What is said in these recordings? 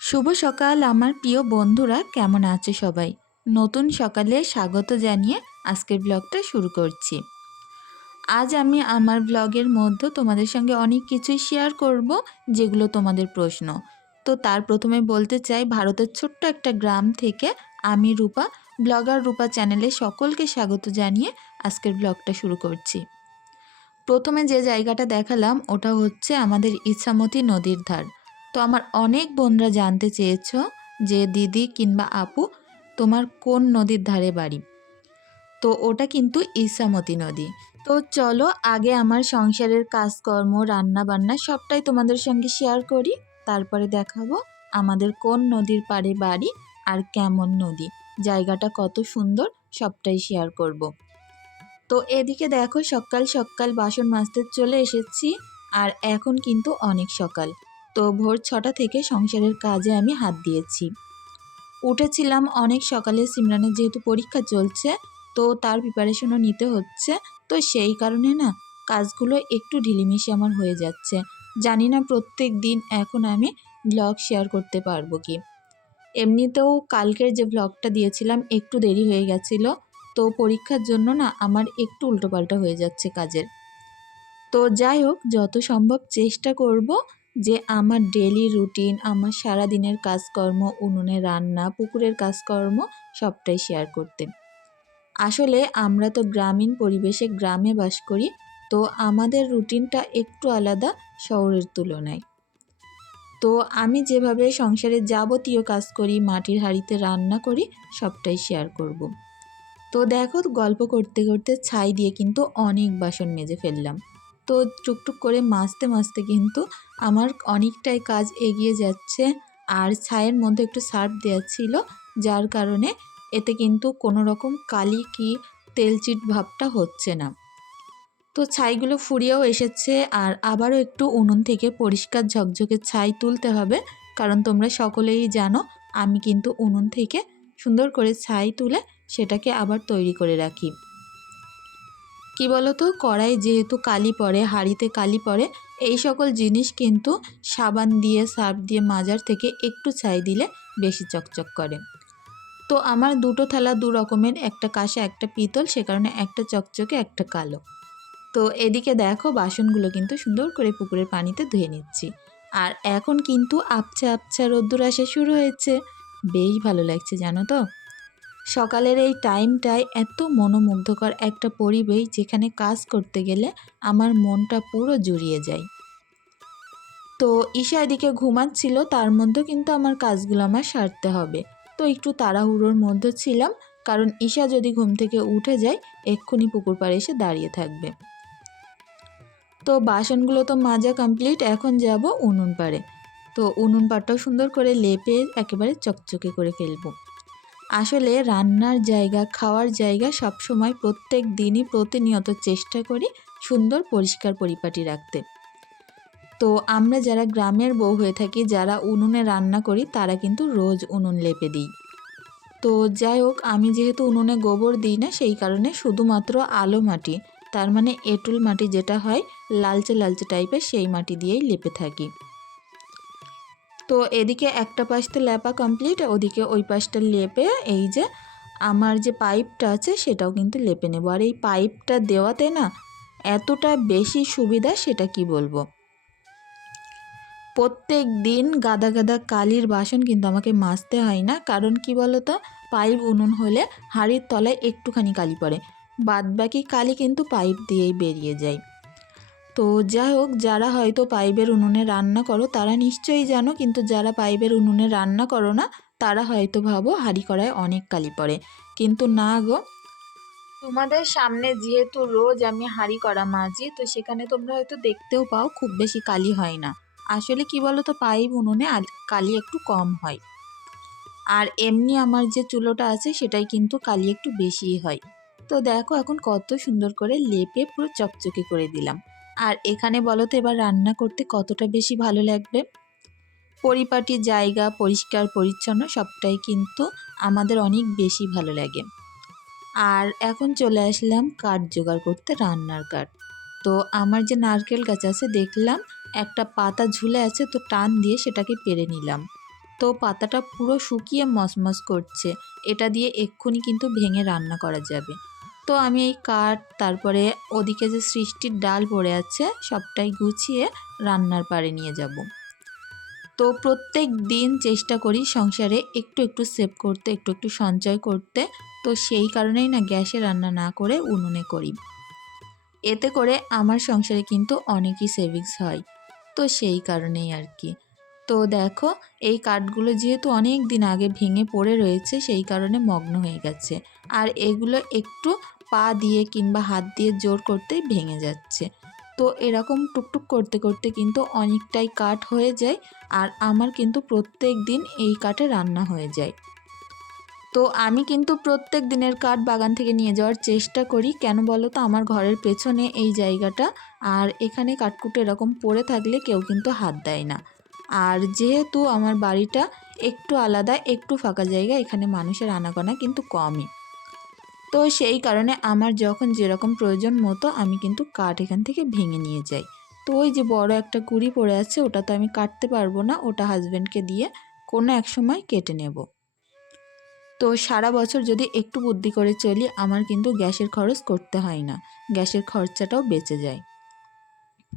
শুভ সকাল, আমার প্রিয় বন্ধুরা। কেমন আছে সবাই? নতুন সকালে স্বাগত জানিয়ে আজকের ব্লগটা শুরু করছি। আজ আমি আমার ব্লগের মধ্যে তোমাদের সঙ্গে অনেক কিছুই শেয়ার করব, যেগুলো তোমাদের প্রশ্ন। তো তার প্রথমে বলতে চাই, ভারতের ছোট্ট একটা গ্রাম থেকে আমি রূপা, ব্লগার রূপা চ্যানেলে সকলকে স্বাগত জানিয়ে আজকের ব্লগটা শুরু করছি। প্রথমে যে জায়গাটা দেখালাম, ওটা হচ্ছে আমাদের ইচ্ছামতি নদীর ধার। তো আমার অনেক বোনরা জানতে চেয়েছ যে দিদি কিংবা আপু তোমার কোন নদীর ধারে বাড়ি? তো ওটা কিন্তু ইসামতি নদী। তো চলো আগে আমার সংসারের কাজকর্ম রান্না বান্না সবটাই তোমাদের সঙ্গে শেয়ার করি। তারপরে দেখাবো আমাদের কোন নদীর পাড়ে বাড়ি আর কেমন নদী। জায়গাটা কত সুন্দর সবটাই শেয়ার করব। তো এদিকে দেখো সকাল সকাল বাসন মাজতে চলে এসেছি আর এখন কিন্তু অনেক সকাল। তো ভোর ছটা থেকে সংসারের কাজে আমি হাত দিয়েছি। উঠেছিলাম অনেক সকালে, সিমরানের যেহেতু পরীক্ষা চলছে, তো তার প্রিপারেশনও নিতে হচ্ছে। তো সেই কারণে না, কাজগুলো একটু ঢিলিমিশি আমার হয়ে যাচ্ছে। জানি না প্রত্যেক দিন এখন আমি ব্লগ শেয়ার করতে পারব কি। এমনিতেও কালকের যে ব্লগটা দিয়েছিলাম একটু দেরি হয়ে গেছিল, তো পরীক্ষার জন্য না আমার একটু উল্টোপাল্টা হয়ে যাচ্ছে কাজের। তো যাই হোক, যত সম্ভব চেষ্টা করব যে আমার ডেলি রুটিন আমার সারা দিনের কাজকর্ম, উনুনে রান্না, পুকুরের কাজকর্ম সবটাই শেয়ার করতেন। আসলে আমরা তো গ্রামীণ পরিবেশে গ্রামে বাস করি, তো আমাদের রুটিনটা একটু আলাদা শহরের তুলনায়। তো আমি যেভাবে সংসারের যাবতীয় কাজ করি, মাটির হাঁড়িতে রান্না করি, সবটাই শেয়ার করব। তো দেখো, গল্প করতে করতে ছাই দিয়ে কিন্তু অনেক বাসন মেজে ফেললাম। তো টুকটুক করে মাজতে মাজতে কিন্তু আমার অনেকটাই কাজ এগিয়ে যাচ্ছে। আর ছায়ের মধ্যে একটু সার্ফ দেওয়া ছিল, যার কারণে এতে কিন্তু কোনো রকম কালি কি তেলচিট ভাবটা হচ্ছে না। তো ছাইগুলো ফুরিয়েও এসেছে, আর আবারও একটু উনুন থেকে পরিষ্কার ঝকঝকে ছাই তুলতে হবে, কারণ তোমরা সকলেই জানো আমি কিন্তু উনুন থেকে সুন্দর করে ছাই তুলে সেটাকে আবার তৈরি করে রাখি। কি বলতো? কড়াই যেহেতু কালি পড়ে, হাঁড়িতে কালি পড়ে, এই সকল জিনিস কিন্তু সাবান দিয়ে, সার্ফ দিয়ে মাজার থেকে একটু ছাই দিলে বেশি চকচক করে। তো আমার দুটো থালা দু রকমের, একটা কাঁসা একটা পিতল, সে কারণে একটা চকচকে, একটা কালো। তো এদিকে দেখো, বাসনগুলো কিন্তু সুন্দর করে পুকুরের পানিতে ধুয়ে নিচ্ছি। আর এখন কিন্তু আপচা আপচা রোদ্দুর আসা, শুরু হয়েছে। বেশ ভালো লাগছে, জানো তো? সকালের এই টাইমটায় এত মনোমুগ্ধকর একটা পরিবেশ যেখানে কাজ করতে গেলে আমার মনটা পুরো জুড়িয়ে যায়। তো ঈশা এদিকে ঘুমাচ্ছিল, তার মধ্যে কিন্তু আমার কাজগুলো আমার সারতে হবে। তো একটু তাড়াহুড়োর মধ্যে ছিলাম, কারণ ঈশা যদি ঘুম থেকে উঠে যায়, এক্ষুনি পুকুর পাড়ে এসে দাঁড়িয়ে থাকবে। তো বাসনগুলো তো মাজা কমপ্লিট এখন যাব উনুন পাড়ে। তো উনুন পাড়টাও সুন্দর করে লেপে একেবারে চকচকে করে ফেলব। আসলে রান্নার জায়গা, খাওয়ার জায়গা সবসময় প্রত্যেক দিনই প্রতিনিয়ত চেষ্টা করি সুন্দর, পরিষ্কার পরিপাটি রাখতে। তো আমরা যারা গ্রামের বউ হয়ে থাকি, যারা উনুনে রান্না করি, তারা কিন্তু রোজ উনুন লেপে দিই। তো যাই হোক, আমি যেহেতু উনুনে গোবর দিই না, সেই কারণে শুধুমাত্র আলো মাটি, তার মানে এঁটুল মাটি যেটা হয় লালচে লালচে টাইপের সেই মাটি দিয়েই লেপে থাকি। তো এদিকে একটা পাশটা লেপা কমপ্লিট ওদিকে ওই পাশটা লেপে এই যে আমার যে পাইপটা আছে সেটাও কিন্তু লেপে নেব। আর এই পাইপটা দেওয়াতে না এতটা বেশি সুবিধা সেটা কি বলব? প্রত্যেক দিন গাদা গাদা কালির বাসন কিন্তু আমাকে মাজতে হয় না। কারণ কি বলতো? পাইপ উনুন হলে হাঁড়ির তলায় একটুখানি কালি পড়ে। বাদবাকি কালি কিন্তু পাইপ দিয়েই বেরিয়ে যায়। তো যাই হোক, যারা হয়তো পাইপের উনুনে রান্না করো, তারা নিশ্চয়ই জানো, কিন্তু যারা পাইপের উনুনে রান্না করো না, তারা হয়তো ভাবো হাঁড়ি কড়ায় অনেক কালি পড়ে। কিন্তু না গো। তোমাদের সামনে যেহেতু রোজ আমি হাঁড়ি করা মাজি, তো সেখানে তোমরা হয়তো দেখতেও পাও খুব বেশি কালি হয় না। আসলে কি বলো তো পাইপ উনুনে কালি একটু কম হয়। আর এমনি আমার যে চুলোটা আছে, সেটাই কিন্তু কালি একটু বেশিই হয়। তো দেখো, এখন কত সুন্দর করে লেপে পুরো চকচকে করে দিলাম। আর এখানে বলো তো এবার রান্না করতে কতটা বেশি ভালো লাগবে? পরিপাটি জায়গা, পরিষ্কার, পরিচ্ছন্ন সবটাই কিন্তু আমাদের অনেক বেশি ভালো লাগে। আর এখন চলে আসলাম কাঠ জোগাড় করতে রান্নার কাঠ। তো আমার যে নারকেল গাছ আছে দেখলাম একটা পাতা ঝুলে আছে তো টান দিয়ে সেটাকে পেরে নিলাম। তো পাতাটা পুরো শুকিয়ে মসমস করছে। এটা দিয়ে এক্ষুনি কিন্তু ভেঙে রান্না করা যাবে। তো আমি এই কাঠ, তারপরে ওদিকে যে সৃষ্টির ডাল পড়ে আছে, সবটাই গুছিয়ে রান্নার পাড়ে নিয়ে যাব। তো প্রত্যেক দিন চেষ্টা করি সংসারে একটু একটু সেভ করতে, একটু একটু সঞ্চয় করতে। তো সেই কারণেই না গ্যাসে রান্না না করে উনুনে করি। এতে করে আমার সংসারে কিন্তু অনেকই সেভিংস হয়। তো সেই কারণেই আর কি। তো দেখো, এই কাঠগুলো যেহেতু অনেক দিন আগে ভেঙে পড়ে রয়েছে, সেই কারণে মগ্ন হয়ে গেছে। আর এগুলো একটু পা দিয়ে কিংবা হাত দিয়ে জোর করতেই ভেঙে যাচ্ছে। তো এরকম টুকটুক করতে করতে কিন্তু অনেকটাই কাঠ হয়ে যায় আর আমার কিন্তু প্রত্যেক দিন এই কাঠে রান্না হয়ে যায়। তো আমি কিন্তু প্রত্যেক দিনের কাঠ বাগান থেকে নিয়ে যাওয়ার চেষ্টা করি। কেন বলো তো? আমার ঘরের পেছনে এই জায়গাটা আর এখানে কাঠকুটো এরকম পড়ে থাকলে কেউ কিন্তু হাত দেয় না। আর যেহেতু আমার বাড়িটা একটু আলাদা, একটু ফাঁকা জায়গা, এখানে মানুষের আনাগোনা কিন্তু কমই। তো সেই কারণে আমার যখন যেরকম প্রয়োজন মতো আমি কিন্তু কাঠ এখান থেকে ভেঙে নিয়ে যাই। তো ওই যে বড় একটা কুড়ি পড়ে আছে, ওটা তো আমি কাটতে পারব না, ওটা হাজব্যান্ডকে দিয়ে কোনো এক সময় কেটে নেব। তো সারা বছর যদি একটু বুদ্ধি করে চলি, আমার কিন্তু গ্যাসের খরচ করতে হয় না, গ্যাসের খরচাটাও বেঁচে যায়।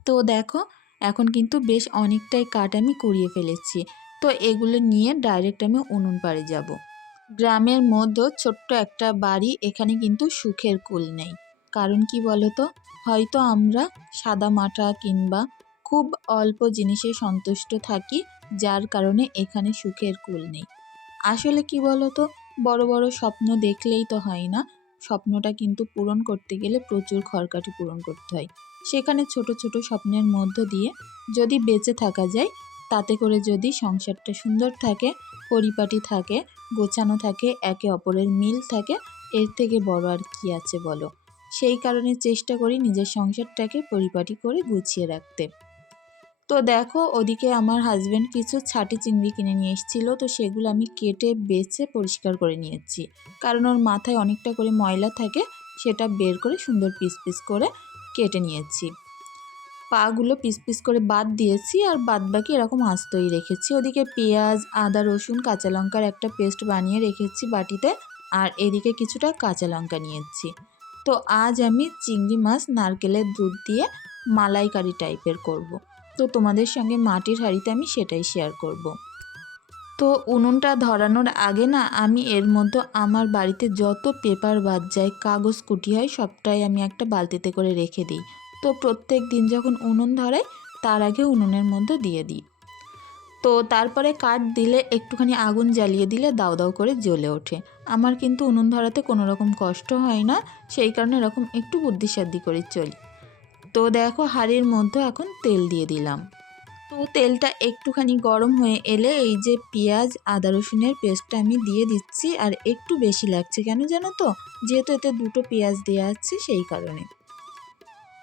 তো দেখো, এখন কিন্তু বেশ অনেকটাই কাঠ আমি কুড়িয়ে ফেলেছি, তো এগুলো নিয়ে ডাইরেক্ট আমি উনুন পাড়ে যাব। গ্রামের মধ্যে ছোট্ট একটা বাড়ি, এখানে কিন্তু সুখের কুল নেই। কারণ কি বলতো? হয়তো আমরা সাদা মাটা কিংবা খুব অল্প জিনিসে সন্তুষ্ট থাকি, যার কারণে এখানে সুখের কুল নেই। আসলে কি বলতো? বড় বড় স্বপ্ন দেখলেই তো হয় না। স্বপ্নটা কিন্তু পূরণ করতে গেলে প্রচুর খড়কাঠি পূরণ করতে হয়। সেখানে ছোট ছোট স্বপ্নের মধ্য দিয়ে যদি বেঁচে থাকা যায়, তাতে করে যদি সংসারটা সুন্দর থাকে পরিপাটি থাকে, গোছানো থাকে, একে অপরের মিল থাকে, এর থেকে বড় আর কি আছে বলো? সেই কারণে চেষ্টা করি নিজের সংসারটাকে পরিপাটি করে গুছিয়ে রাখতে। তো দেখো, ওদিকে আমার হাজব্যান্ড কিছু ছাটি চিংড়ি কিনে নিয়ে এসেছিল, তো সেগুলো আমি কেটে, বেছে, পরিষ্কার করে নিয়েছি। কারণ ওর মাথায় অনেকটা করে ময়লা থাকে, সেটা বের করে সুন্দর পিস পিস করে কেটে নিয়েছি। পাগুলো পিস পিস করে বাদ দিয়েছি আর বাদ বাকি এরকম আস্তই রেখেছি ওদিকে পেঁয়াজ, আদা, রসুন, কাঁচা লঙ্কার একটা পেস্ট বানিয়ে রেখেছি বাটিতে আর এদিকে কিছুটা কাঁচা লঙ্কা নিয়েছি তো আজ আমি চিংড়ি মাছ, নারকেলের দুধ দিয়ে মালাইকারি টাইপের করব। তো তোমাদের সঙ্গে মাটির হাঁড়িতে আমি সেটাই শেয়ার করব। তো উনুনটা ধরানোর আগে না, আমি এর মধ্যে আমার বাড়িতে যত পেপার বাদ যায়, কাগজ কুটি হয় সবটাই আমি একটা বালতিতে করে রেখে দিই তো প্রত্যেক দিন যখন উনুন ধরাই তার আগে উনুনের মধ্যে দিয়ে দিই। তো তারপরে কাঠ দিলে একটুখানি আগুন জ্বালিয়ে দিলে দাও দাও করে জ্বলে ওঠে। আমার কিন্তু উনুন ধরাতে কোনো রকম কষ্ট হয় না, সেই কারণে এরকম একটু বুদ্ধিসাদ্ধি করে চলি। তো দেখো হাঁড়ির মধ্যে এখন তেল দিয়ে দিলাম। তো তেলটা একটুখানি গরম হয়ে এলে এই যে পেঁয়াজ, আদা রসুনের পেস্টটা আমি দিয়ে দিচ্ছি, আর একটু বেশি লাগছে কেন জানো তো? যেহেতু এতে দুটো পেঁয়াজ দেওয়া আছে সেই কারণে।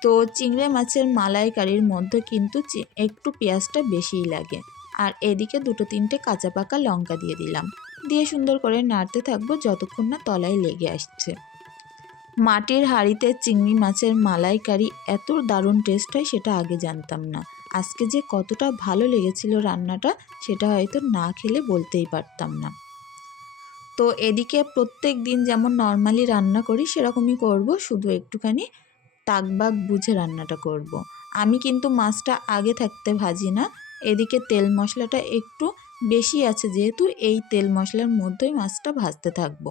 তো চিংড়ি মাছের মালাইকারির মধ্যে কিন্তু একটু পেঁয়াজটা বেশিই লাগে। আর এদিকে দুটো তিনটে কাঁচা পাকা লঙ্কা দিয়ে দিলাম। দিয়ে সুন্দর করে নাড়তে থাকব যতক্ষণ না তলায় লেগে আসছে। মাটির হাঁড়িতে চিংড়ি মাছের মালাইকারি এত দারুণ টেস্ট হয় সেটা আগে জানতাম না। আজকে যে কতটা ভালো লেগেছিল রান্নাটা, সেটা হয়তো না খেলে বলতেই পারতাম না। তো এদিকে প্রত্যেক দিন যেমন নর্মালি রান্না করি, সেরকমই করব। শুধু একটুখানি তাকবাক বুঝে রান্নাটা করব। আমি কিন্তু মাছটা আগে থাকতে ভাজি না। এদিকে তেল মশলাটা একটু বেশি আছে যেহেতু এই তেল মশলার মধ্যেই মাছটা ভাজতে থাকব।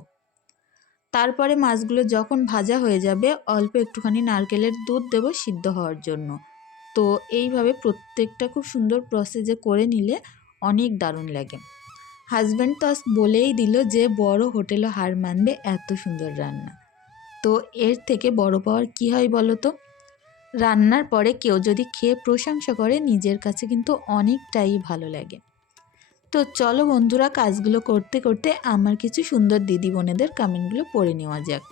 তারপরে মাছগুলো যখন ভাজা হয়ে যাবে, অল্প একটুখানি নারকেলের দুধ দেব সিদ্ধ হওয়ার জন্য। তো এইভাবে প্রত্যেকটা খুব সুন্দর প্রসেসে করে নিলে অনেক দারুণ লাগে। হাজব্যান্ড তো বলেই দিল যে বড় হোটেলও হার মানবে এত সুন্দর রান্না। তো এর থেকে বড় পাওয়ার কী হয় বলো তো? রান্নার পরে কেউ যদি খেয়ে প্রশংসা করে, নিজের কাছে কিন্তু অনেকটাই ভালো লাগে। তো চলো বন্ধুরা, কাজগুলো করতে করতে আমার কিছু সুন্দর দিদি বোনেদের কমেন্টগুলো পড়ে নেওয়া যাক।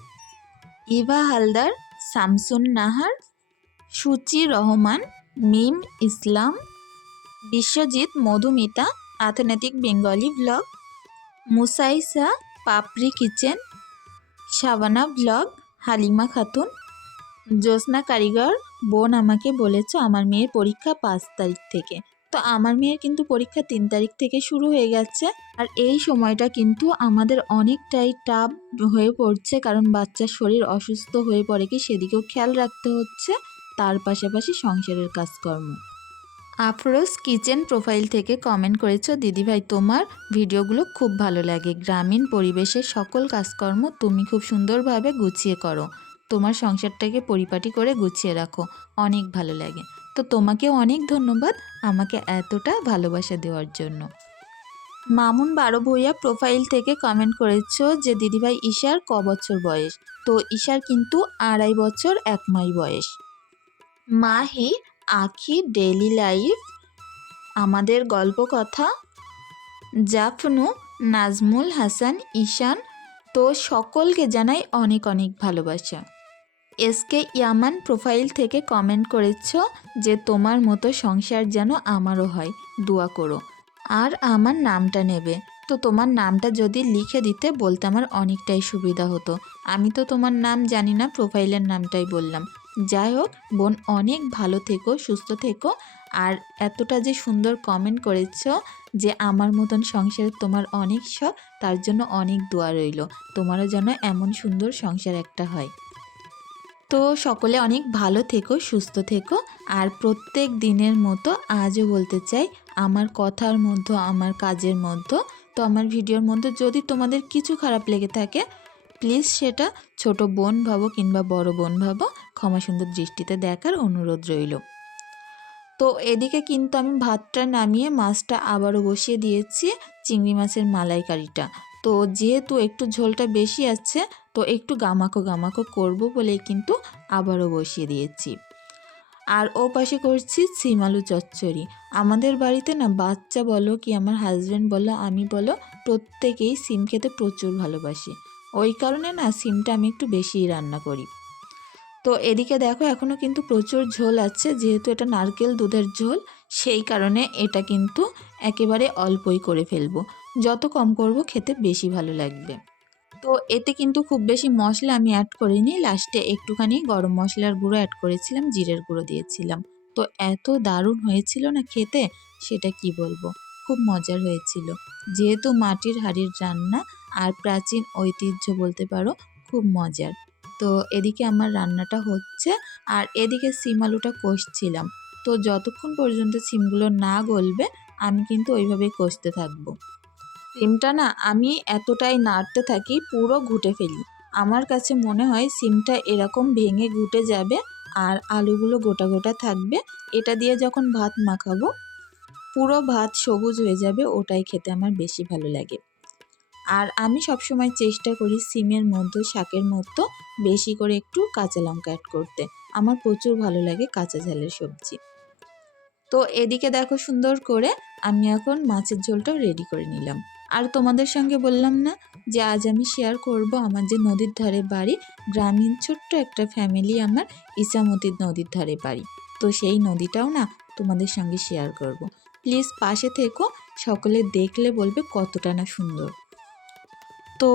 Eva Haldar Shamsun Nahar, Suchi Rahman, Mim Islam, Biswajit Madhumita, authentic Bengali blog, মুসাইসা Papri kitchen, Shabana blog Halima Khatun, Jyotsna Karigar বোন আমাকে বলেছ আমার মেয়ের পরীক্ষা পাঁচ তারিখ থেকে। তো আমার মেয়ের কিন্তু পরীক্ষা তিন তারিখ থেকে শুরু হয়ে গেছে আর এই সময়টা কিন্তু আমাদের অনেকটাই টাফ হয়ে পড়ছে কারণ বাচ্চার শরীর অসুস্থ হয়ে পড়ে কি সেদিকেও খেয়াল রাখতে হচ্ছে। তার পাশাপাশি সংসারের কাজকর্ম। আফরোজ কিচেন প্রোফাইল থেকে কমেন্ট করেছ, দিদিভাই, তোমার ভিডিওগুলো খুব ভালো লাগে। গ্রামীণ পরিবেশের সকল কাজকর্ম তুমি খুব সুন্দরভাবে গুছিয়ে করো। তোমার সংসারটাকে পরিপাটি করে গুছিয়ে রাখো। অনেক ভালো লাগে। তো তোমাকেও অনেক ধন্যবাদ আমাকে এতটা ভালোবাসা দেওয়ার জন্য। মামুন বারো ভইয়া প্রোফাইল থেকে কমেন্ট করেছ যে, দিদিভাই, ঈশার ক বছর বয়স? তো ঈশার কিন্তু আড়াই বছর এক মাস বয়স। মাহি আখি ডেইলি লাইফ আমাদের গল্প কথা জাফনু, নাজমুল হাসান, ঈশান, তো সকলকে জানাই অনেক অনেক ভালোবাসা। এসকে ইয়ামান প্রোফাইল থেকে কমেন্ট করেছ যে তোমার মতো সংসার যেন আমারও হয়, দোয়া করো। আর আমার নামটা নেবে। তো তোমার নামটা যদি লিখে দিতে বলতে আমার অনেকটাই সুবিধা হতো। আমি তো তোমার নাম জানি না প্রোফাইলের নামটাই বললাম। যাই হোক, বোন অনেক ভালো থেকো, সুস্থ থেকো। আর এতটা যে সুন্দর কমেন্ট করেছ যে আমার মতন সংসারে তোমার অনেক শখ, তার জন্য অনেক দোয়া রইল। তোমারও যেন এমন সুন্দর সংসার একটা হয়। তো সকলে অনেক ভালো থেকো, সুস্থ থেকো। আর প্রত্যেক দিনের মতো আজও বলতে চাই, আমার কথার মধ্যে, আমার কাজের মধ্যে, তো আমার ভিডিওর মধ্যে যদি তোমাদের কিছু খারাপ লেগে থাকে প্লিজ সেটা ছোট বোন ভাবো কিংবা বড় বোন ভাবো, ক্ষমা সুন্দর দৃষ্টিতে দেখার অনুরোধ রইল। তো এদিকে কিন্তু আমি ভাতটা নামিয়ে মাছটা আবারও বসিয়ে দিয়েছি চিংড়ি মাছের মালাইকারিটা। তো যেহেতু একটু ঝোলটা বেশি আছে, তো একটু গামাকো গামাকো করব বলেই কিন্তু আবারও বসিয়ে দিয়েছি। আর ও পাশে করছি সিম আলু চচ্চড়ি। আমাদের বাড়িতে না বাচ্চা বলো কি আমার হাজব্যান্ড বলো, আমি বলো, প্রত্যেকেই সিম খেতে প্রচুর ভালোবাসি। ওই কারণে না সিমটা আমি একটু বেশিই রান্না করি। তো এদিকে দেখো এখনও কিন্তু প্রচুর ঝোল আছে, যেহেতু এটা নারকেল দুধের ঝোল, সেই কারণে এটা কিন্তু একেবারে অল্পই করে ফেলব। যত কম করব খেতে বেশি ভালো লাগবে। তো এতে কিন্তু খুব বেশি মশলা আমি অ্যাড করিনি লাস্টে একটুখানি গরম মশলার গুঁড়ো অ্যাড করেছিলাম, জিরের গুঁড়ো দিয়েছিলাম। তো এত দারুণ হয়েছিল না খেতে, সেটা কি বলব? খুব মজার হয়েছিল। যেহেতু মাটির হাড়ির রান্না আর প্রাচীন ঐতিহ্য বলতে পারো, খুব মজার। তো এদিকে আমার রান্নাটা হচ্ছে আর এদিকে সিম আলুটা কষছিলাম। তো যতক্ষণ পর্যন্ত সিমগুলো না গলবে, আমি কিন্তু ওইভাবেই কষতে থাকব। সিমটা না আমি এতটাই নাড়তে থাকি, পুরো ঘুটে ফেলি। আমার কাছে মনে হয় সিমটা এরকম ভেঙে ঘুটে যাবে আর আলুগুলো গোটা গোটা থাকবে, এটা দিয়ে যখন ভাত মাখাবো, পুরো ভাত সবুজ হয়ে যাবে, ওটাই খেতে আমার বেশি ভালো লাগে। আর আমি সবসময় চেষ্টা করি সিমের মধ্যে, শাকের মতো বেশি করে একটু কাঁচা লঙ্কা অ্যাড করতে। আমার প্রচুর ভালো লাগে কাঁচা ঝালের সবজি। তো এদিকে দেখো সুন্দর করে আমি এখন মাছের ঝোলটাও রেডি করে নিলাম। আর তোমাদের সঙ্গে বললাম না যে আজ আমি শেয়ার করব আমার যে নদীর ধারে বাড়ি, গ্রামীণ ছোট্ট একটা ফ্যামিলি আমার ইসামতির নদীর ধারে বাড়ি। তো সেই নদীটাও না তোমাদের সঙ্গে শেয়ার করব। প্লিজ পাশে থেকো, সকলে দেখলে বলবে কতটা না সুন্দর। তো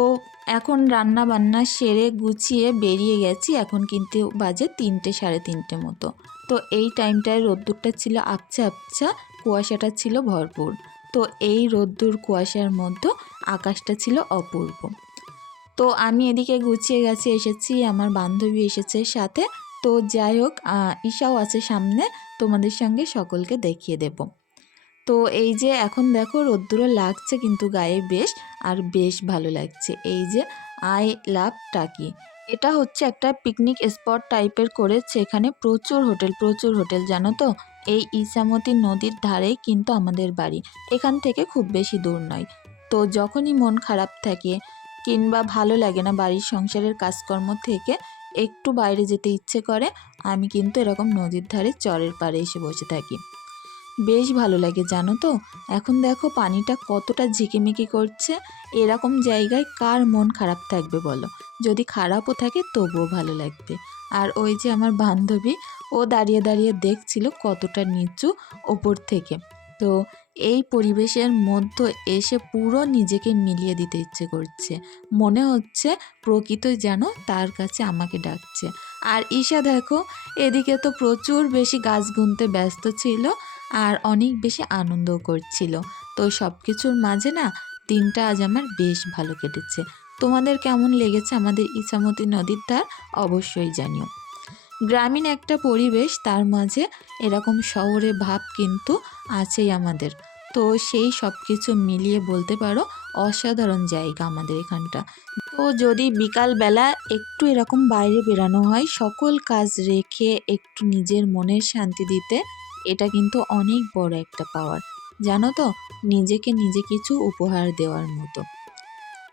এখন রান্না বান্না সেরে গুছিয়ে বেরিয়ে গেছি। এখন কিন্তু বাজে তিনটে, সাড়ে তিনটে মতো। তো এই টাইমটায় রোদ্দুরটা ছিল আবছা আবছা, কুয়াশাটা ছিল ভরপুর। তো এই রোদ্দুর কুয়াশার মধ্যে আকাশটা ছিল অপূর্ব। তো আমি এদিকে গুছিয়ে গেছি, এসেছি, আমার বান্ধবী এসেছে সাথে। তো যাই হোক ঈশাও আছে সামনে, তোমাদের সঙ্গে সকলকে দেখিয়ে দেব। তো এই যে এখন দেখো রোদ্দুরও লাগছে কিন্তু গায়ে বেশ, আর বেশ ভালো লাগছে। এই যে আই লাভ টাকি। এটা হচ্ছে একটা পিকনিক স্পট টাইপের করেছে এখানে। প্রচুর হোটেল প্রচুর হোটেল, জানো তো? এই ইসামতি নদীর ধারেই কিন্তু আমাদের বাড়ি। এখান থেকে খুব বেশি দূর নয়। তো যখনই মন খারাপ থাকে কিংবা ভালো লাগে না বাড়ির সংসারের কাজকর্ম থেকে, একটু বাইরে যেতে ইচ্ছে করে, আমি কিন্তু এরকম নদীর ধারে চরের পাড়ে এসে বসে থাকি। বেশ ভালো লাগে, জানো তো? এখন দেখো পানিটা কতটা ঝিকিমিকি করছে। এরকম জায়গায় কার মন খারাপ থাকবে বলো? যদি খারাপও থাকে তবুও ভালো লাগবে। আর ওই যে আমার বান্ধবী, ও দাঁড়িয়ে দাঁড়িয়ে দেখছিল কতটা নিচু ওপর থেকে। তো এই পরিবেশের মধ্যে এসে পুরো নিজেকে মিলিয়ে দিতে ইচ্ছে করছে। মনে হচ্ছে প্রকৃতই যেন তার কাছে আমাকে ডাকছে। আর ঈশা দেখো, এদিকে তো প্রচুর বেশি গাছ গুনতে ব্যস্ত ছিল। আর অনেক বেশি আনন্দও করছিল। তো সব কিছুর মাঝে না দিনটা আজ আমার বেশ ভালো কেটেছে। তোমাদের কেমন লেগেছে আমাদের ইসামতি নদীর ধার অবশ্যই জানিও। গ্রামীণ একটা পরিবেশ, তার মাঝে এরকম শহরে ভাব কিন্তু আছেই আমাদের। তো সেই সব কিছু মিলিয়ে বলতে পারো, অসাধারণ জায়গা আমাদের এখানটা। তো যদি বিকালবেলা একটু এরকম বাইরে বেরানো হয়, সকল কাজ রেখে একটু নিজের মনের শান্তি দিতে এটা কিন্তু অনেক বড় একটা পাওয়ার জানো তো? নিজেকে নিজে কিছু উপহার দেওয়ার মতো।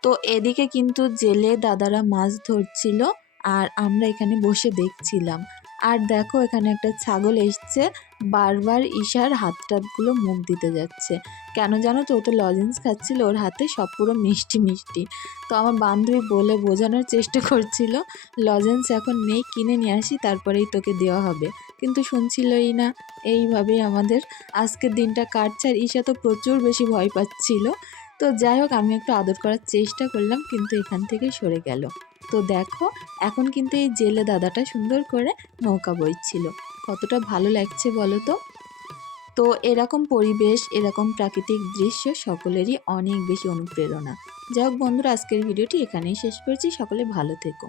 তো এদিকে কিন্তু জেলে দাদারা মাছ ধরছিল আর আমরা এখানে বসে দেখছিলাম। আর দেখো এখানে একটা ছাগল এসছে, বারবার ঈশার হাত টাতগুলো মুখ দিতে যাচ্ছে। কেন জানো তো? ও তো লজেন্স খাচ্ছিল, ওর হাতে সব পুরো মিষ্টি মিষ্টি। তো আমার বান্ধবী বলে বোঝানোর চেষ্টা করছিল লজেন্স এখন নেই, কিনে নিয়ে আসি, তারপরেই তোকে দেওয়া হবে। কিন্তু শুনছিলই না। এইভাবেই আমাদের আজকের দিনটা কাটছে আর ঈশা তো প্রচুর বেশি ভয় পাচ্ছিল। তো যাই হোক, আমি একটু আদর করার চেষ্টা করলাম, কিন্তু এখান থেকে সরে গেল। তো দেখো, এখন কিন্তু এই জেলে দাদাটা সুন্দর করে নৌকা বইছিল। কতটা ভালো লাগছে বলো তো? তো এরকম পরিবেশ, এরকম প্রাকৃতিক দৃশ্য সকলেরই অনেক বেশি অনুপ্রেরণা। যাই হোক বন্ধুরা, আজকের ভিডিওটি এখানেই শেষ করছি। সকলে ভালো থেকো।